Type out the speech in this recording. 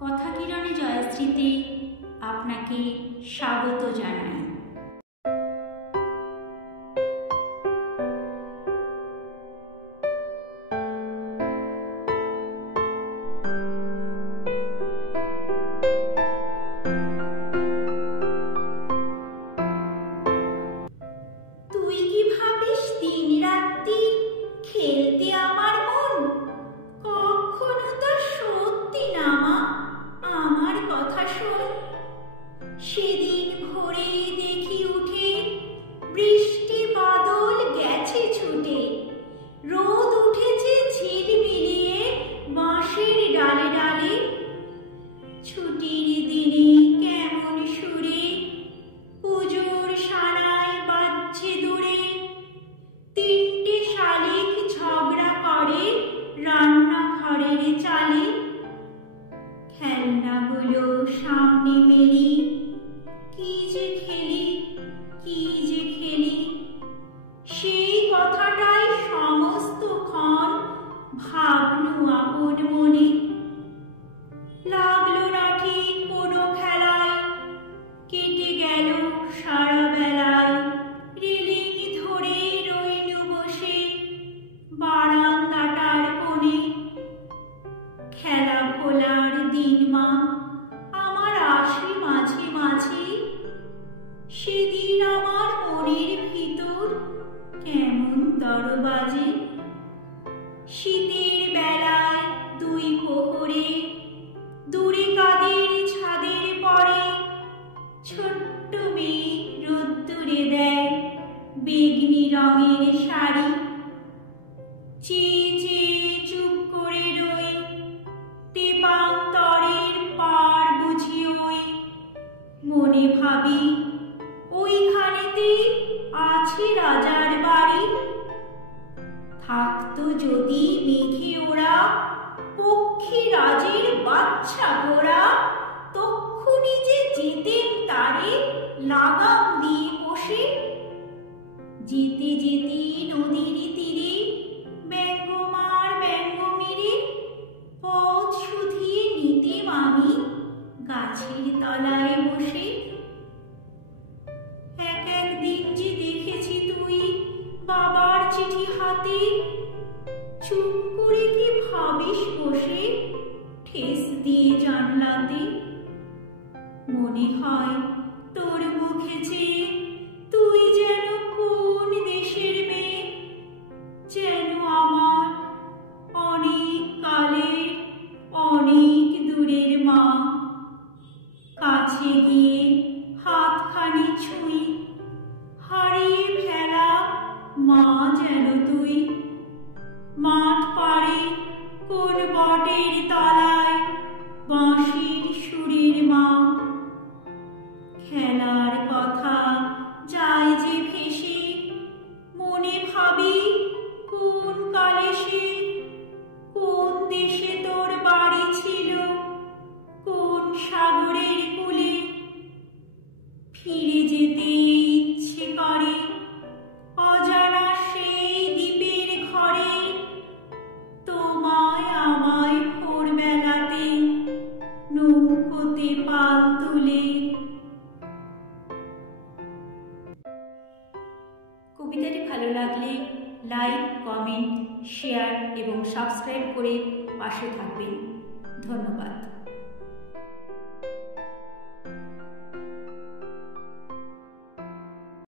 কথা কিরণে জয়শ্রীতে আপনাকে স্বাগত জানাই। তুই কি ভাবিস দিন রাত্রি খেলতে আমার মন? কখনো তো সত্যি না মা, আমার কথা শোন। সেদিন ভোরে দেখি উঠে বৃষ্টি বাদল গেছে ছুটে, রোদ উঠেছে ঝিলমিলিয়ে বাঁশের ডালে ডালে। ছুটির দিনে কেমন সুরে পুজোর সানাই বাজছে দূরে, তিনটে শালিক ঝগড়া করে রান্নাঘরের চালে। খেলনাগুলো সামনে মেলি, কি যে খেলি কি যে খেলি, সেই কথাটাই সমস্তক্ষণ ভাবলু আপন মনে। লাগলো না ঠিক কোনো খেলায়, কেটে গেল সারা বেলায়। রেলিং ধরে রইলু বসে বারান্দাটার কোণে। খেলা ভোলার দিন মা আমার আসে মাঝে মাঝে, সেদিন আমার মনের ভিতর কেমন দরবাজে। শীতের বেলায় দুই প্রহরে দূরে কাদের ছাদের পরে, ছোট্ট মেয়ে রোদ্দুরে দেয় বেগনি রঙের শাড়ি। চেয়ে চেয়ে চুপ করে রই, তেপান্তরের পার বুঝি ওই। মনে ভাবি ওইখানেতে আছে রাজার বাড়ি। থাকতো যদি মেঘে ওরা পক্ষী রাজের বাচ্চা ঘোড়া, তক্ষুনি যে যেতেন তারে লাগাম দিয়ে বসে। যেতে যেতে নদীর তীরে ব্যঙ্গমার ব্যঙ্গ মেরে, পথ শুধিয়ে নিতেম আমি গাছের তলায় বসে। এক একদিন যে দেখেছি তুই বাবার চিঠি হাতে, চুপ করে কি ভাবিস বসে ঠেস দিয়ে জানলাতে। মনে হয় তোর মুখে চেয়ে তুই যেন কোন দেশের মেয়ে, যেন আমার অনেক কালের অনেক দূরের মা। কাছে গিয়ে হাতখানি ছুঁই, হারিয়ে ফেলা মা যেন তুই। মাঠ পাড়ে কোন বটের তলায় বাঁশির সুরের মা। খেলার কথা যায় যে ভেসে, মনে ভাবি কোন কালে সে, কোন দেশে তোর বাড়ি ছিল, কোন সাগরের কূলে। ফিরে যেতে ইচ্ছে করে অজানা সেই দ্বীপের ঘরে, তোমায় আমায় ভোরবেলাতে নৌকোতে পাল তুলে। কবিতাটি ভালো লাগলে লাইক, কমেন্ট, শেয়ার এবং সাবস্ক্রাইব করে পাশে থাকবেন। ধন্যবাদ।